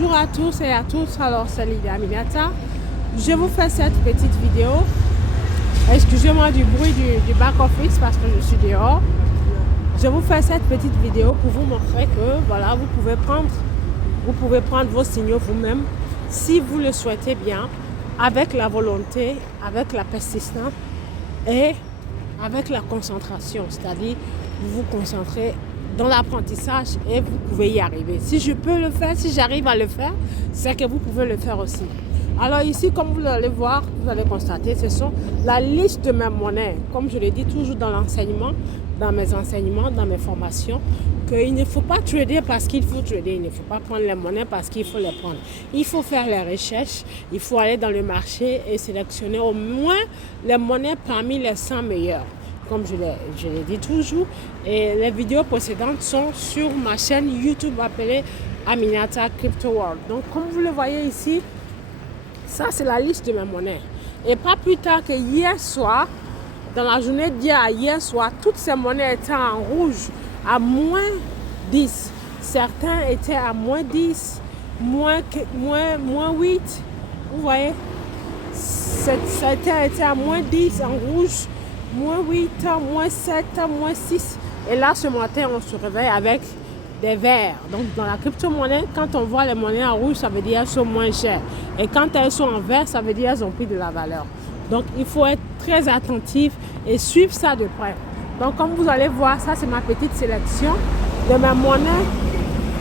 Bonjour à tous et à toutes, alors c'est Lydia Aminata. Je vous fais cette petite vidéo. Excusez-moi du bruit du back-office parce que je suis dehors. Je vous fais cette petite vidéo pour vous montrer que voilà, vous pouvez prendre vos signaux vous-même si vous le souhaitez bien, avec la volonté, avec la persistance et avec la concentration. C'est-à-dire, vous vous concentrez dans l'apprentissage et vous pouvez y arriver. Si je peux le faire, si j'arrive à le faire, c'est que vous pouvez le faire aussi. Alors ici, comme vous allez voir, vous allez constater, ce sont la liste de mes monnaies. Comme je le dis toujours dans l'enseignement, dans mes enseignements, dans mes formations, qu'il ne faut pas trader parce qu'il faut trader. Il ne faut pas prendre les monnaies parce qu'il faut les prendre. Il faut faire les recherches, il faut aller dans le marché et sélectionner au moins les monnaies parmi les 100 meilleures. Comme je l'ai dit toujours, et les vidéos précédentes sont sur ma chaîne YouTube appelée Aminata Crypto World. Donc comme vous le voyez ici, ça c'est la liste de mes monnaies. Et pas plus tard que hier soir, dans la journée d'hier à hier soir, toutes ces monnaies étaient en rouge, à moins 10. Certains étaient à moins 10, moins 8. Vous voyez, certains étaient à moins 10 en rouge, moins 8, moins 7, moins 6. Et là, ce matin, on se réveille avec des verts. Donc, dans la crypto-monnaie, quand on voit les monnaies en rouge, ça veut dire qu'elles sont moins chères. Et quand elles sont en vert, ça veut dire qu'elles ont pris de la valeur. Donc, il faut être très attentif et suivre ça de près. Donc, comme vous allez voir, ça, c'est ma petite sélection de mes monnaies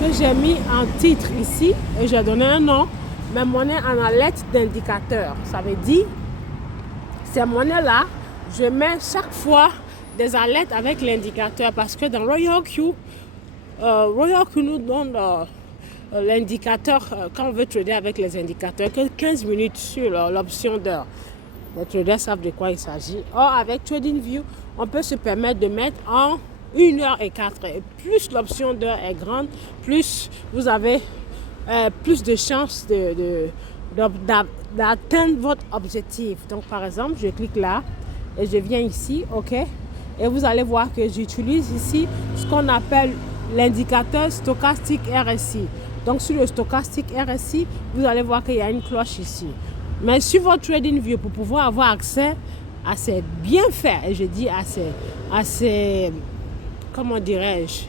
que j'ai mis en titre ici. Et j'ai donné un nom. Mes monnaies en lettres d'indicateur. Ça veut dire, ces monnaies-là, je mets chaque fois des alertes avec l'indicateur parce que dans Royal Q nous donne l'indicateur quand on veut trader avec les indicateurs que 15 minutes sur l'option d'heure. Les traders savent de quoi il s'agit. Or, avec TradingView, on peut se permettre de mettre en 1 heure et 4 heures. Et plus l'option d'heure est grande, plus vous avez plus de chances d'atteindre votre objectif. Donc, par exemple, je clique là. Et je viens ici, ok, et vous allez voir que j'utilise ici ce qu'on appelle l'indicateur stochastique RSI. Donc sur le stochastique RSI, vous allez voir qu'il y a une cloche ici. Mais sur votre TradingView, pour pouvoir avoir accès à ces bienfaits, et je dis à ces comment dirais-je,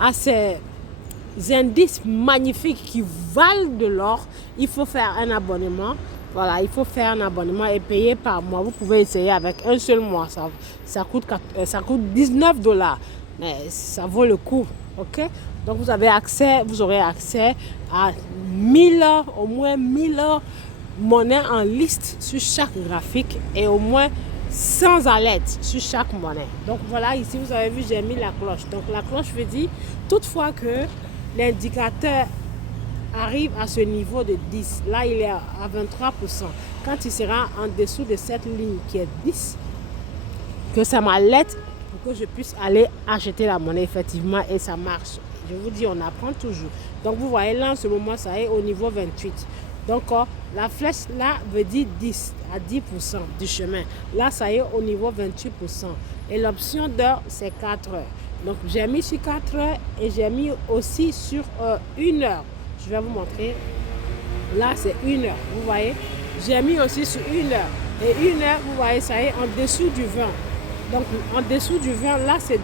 à ces indices magnifiques qui valent de l'or, il faut faire un abonnement. Voilà, il faut faire un abonnement et payer par mois. Vous pouvez essayer avec un seul mois. Ça coûte 19 $. Mais ça vaut le coup. Ok? Donc vous aurez accès à 1000, au moins 1000 monnaies en liste sur chaque graphique et au moins 100 alertes sur chaque monnaie. Donc voilà, ici vous avez vu, j'ai mis la cloche. Donc la cloche veut dire, toutefois que l'indicateur arrive à ce niveau de 10. Là, il est à 23%. Quand il sera en dessous de cette ligne qui est 10, que ça m'alerte pour que je puisse aller acheter la monnaie effectivement et ça marche. Je vous dis, on apprend toujours. Donc, vous voyez là, en ce moment, ça est au niveau 28. Donc, la flèche là veut dire 10 à 10% du chemin. Là, ça est au niveau 28%. Et l'option d'heure, c'est 4 heures. Donc, j'ai mis sur 4 heures et j'ai mis aussi sur 1 heure. Je vais vous montrer. Là, c'est 1 heure. Vous voyez, j'ai mis aussi sur 1 heure. Et 1 heure, vous voyez, ça est en dessous du 20. Donc, en dessous du 20, là, c'est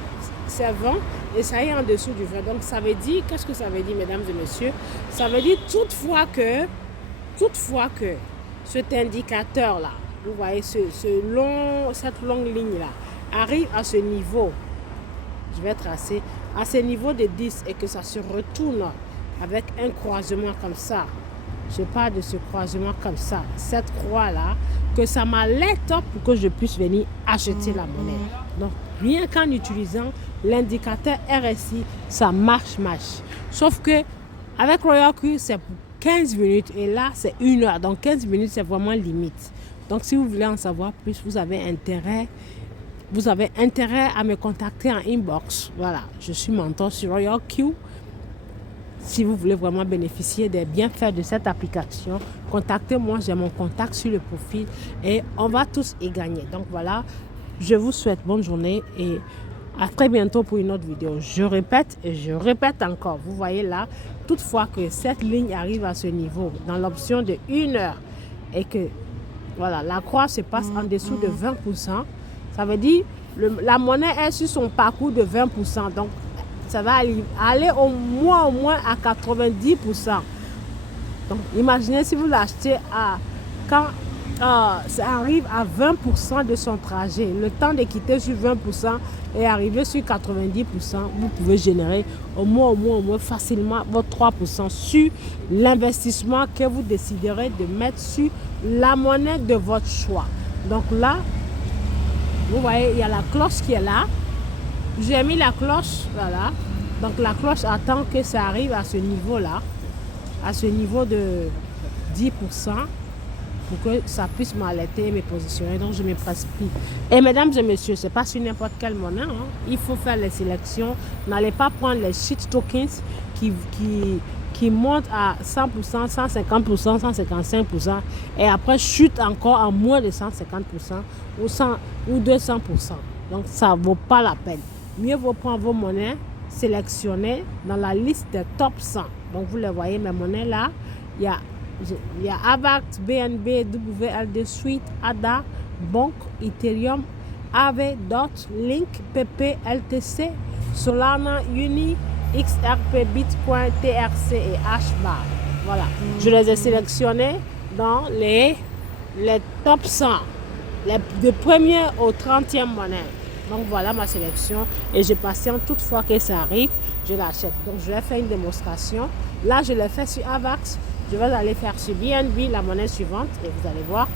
20. Et ça est en dessous du 20. Donc, ça veut dire, qu'est-ce que ça veut dire, mesdames et messieurs? Ça veut dire toutefois que cet indicateur-là, vous voyez, cette longue ligne-là, arrive à ce niveau. Je vais tracer à ce niveau de 10 et que ça se retourne avec un croisement comme ça. Je parle de ce croisement comme ça. Cette croix-là, que ça m'alerte pour que je puisse venir acheter la monnaie. Donc, rien qu'en utilisant l'indicateur RSI, ça marche. Sauf que avec Royal Q, c'est pour 15 minutes et là, c'est 1 heure. Donc, 15 minutes, c'est vraiment limite. Donc, si vous voulez en savoir plus, vous avez intérêt à me contacter en inbox. Voilà, je suis mentor sur Royal Q. Si vous voulez vraiment bénéficier des bienfaits de cette application, contactez-moi, j'ai mon contact sur le profil et on va tous y gagner. Donc voilà, je vous souhaite bonne journée et à très bientôt pour une autre vidéo. Je répète et je répète encore. Vous voyez là, toutefois que cette ligne arrive à ce niveau, dans l'option de 1 heure, et que voilà, la croix se passe en dessous de 20%, ça veut dire la monnaie est sur son parcours de 20%. Donc, ça va aller au moins à 90%. Donc, imaginez si vous l'achetez quand ça arrive à 20% de son trajet. Le temps de quitter sur 20% et arriver sur 90%, vous pouvez générer au moins facilement votre 3% sur l'investissement que vous déciderez de mettre sur la monnaie de votre choix. Donc là, vous voyez, il y a la cloche qui est là. J'ai mis la cloche, voilà. Donc la cloche attend que ça arrive à ce niveau-là, à ce niveau de 10%, pour que ça puisse m'alerter et me positionner. Donc je me précipite. Et mesdames et messieurs, ce n'est pas sur n'importe quelle monnaie. Il faut faire les sélections. N'allez pas prendre les shit tokens qui montent à 100%, 150%, 155% et après chute encore à moins de 150% ou 200%. Donc ça ne vaut pas la peine. Mieux vaut prendre vos monnaies sélectionnées dans la liste des top 100. Donc vous les voyez, mes monnaies là, il y a AVAX, BNB, WLD, Suite, ADA, Bonk, Ethereum, AV, DOT, Link, PP, LTC, Solana, Uni, XRP, Bitcoin, TRC et HBAR. Voilà. Je les ai sélectionnés dans les top 100, de première au 30e monnaie. Donc voilà ma sélection et je patiente toutefois que ça arrive, je l'achète. Donc je vais faire une démonstration. Là, je l'ai fait sur AVAX. Je vais aller faire sur BNB, la monnaie suivante, et vous allez voir.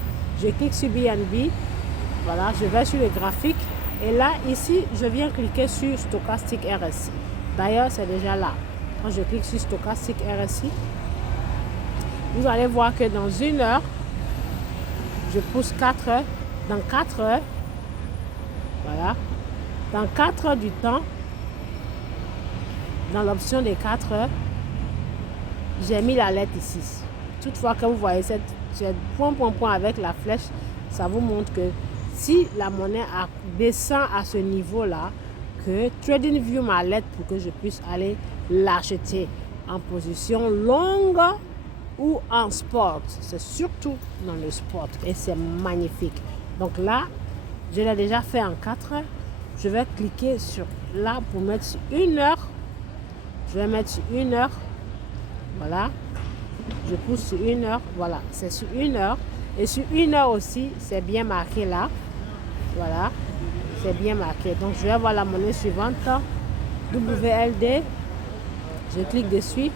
Je clique sur BNB. Voilà, je vais sur le graphique. Et là, ici, je viens cliquer sur Stochastic RSI. D'ailleurs, c'est déjà là. Quand je clique sur Stochastic RSI, vous allez voir que dans 1 heure, je pousse 4 heures. Dans 4 heures, voilà. Dans 4 heures du temps, dans l'option des 4 heures, j'ai mis la lettre ici. Toutefois, quand vous voyez cette point avec la flèche, ça vous montre que si la monnaie descend à ce niveau-là, que TradingView m'alerte pour que je puisse aller l'acheter en position longue ou en sport. C'est surtout dans le sport et c'est magnifique. Donc là, je l'ai déjà fait en 4 heures. Je vais cliquer sur là pour mettre sur 1 heure. Je vais mettre sur 1 heure. Voilà. Je pousse sur 1 heure. Voilà. C'est sur 1 heure. Et sur 1 heure aussi, c'est bien marqué là. Voilà. C'est bien marqué. Donc, je vais voir la monnaie suivante. WLD. Je clique dessus.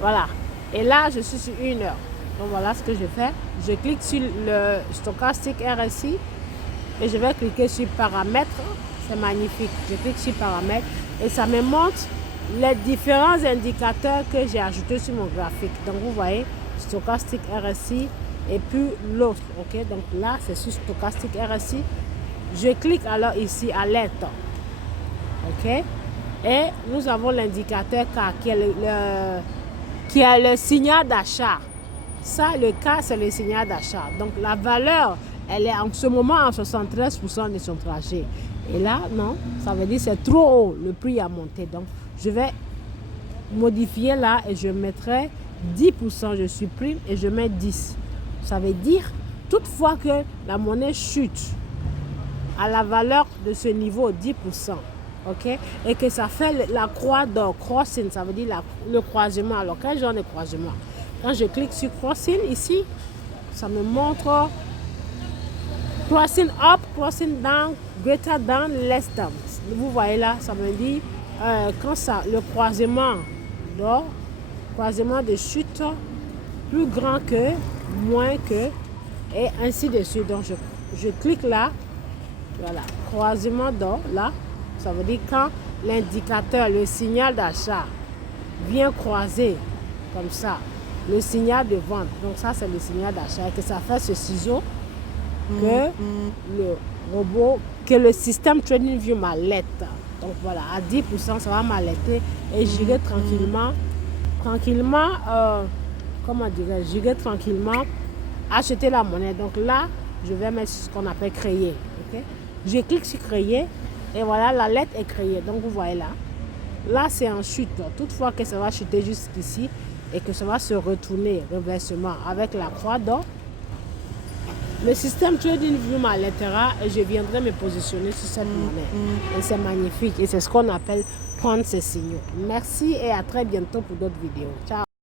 Voilà. Et là, je suis sur 1 heure. Donc, voilà ce que je fais. Je clique sur le Stochastic RSI. Et je vais cliquer sur paramètres. C'est magnifique. Je clique sur paramètres. Et ça me montre les différents indicateurs que j'ai ajoutés sur mon graphique. Donc, vous voyez, Stochastic RSI et puis l'autre. Ok, donc là, c'est sur Stochastic RSI. Je clique alors ici, alerte. Ok, et nous avons l'indicateur K qui est le signal d'achat. Ça, le K, c'est le signal d'achat. Donc, la valeur, elle est en ce moment en 73% de son trajet. Et là, non, ça veut dire que c'est trop haut. Le prix a monté. Donc, je vais modifier là et je mettrai 10%. Je supprime et je mets 10. Ça veut dire, toutefois que la monnaie chute à la valeur de ce niveau, 10%. Ok? Et que ça fait la croix d'or, crossing, ça veut dire le croisement. Alors, quel genre de croisement? Quand je clique sur crossing ici, ça me montre crossing up, crossing down, greater than, less than. Vous voyez là, ça me dit quand ça, le croisement d'or, croisement de chute, plus grand que, moins que, et ainsi de suite. Donc, je clique là, voilà, croisement d'or, là, ça veut dire quand l'indicateur, le signal d'achat vient croiser comme ça, le signal de vente. Donc, ça, c'est le signal d'achat, et que ça fait ce ciseau que le robot, que le système TradingView m'alerte. Donc voilà, à 10%, ça va m'alerter et j'irai tranquillement, j'irai tranquillement acheter la monnaie. Donc là, je vais mettre ce qu'on appelle créer. Okay? Je clique sur créer et voilà, la lettre est créée. Donc vous voyez là, Là, c'est en chute. Toutefois que ça va chuter jusqu'ici et que ça va se retourner reversement avec la croix d'or. Le système TradingView m'alertera et je viendrai me positionner sur cette monnaie. Et c'est magnifique et c'est ce qu'on appelle prendre ces signaux. Merci et à très bientôt pour d'autres vidéos. Ciao.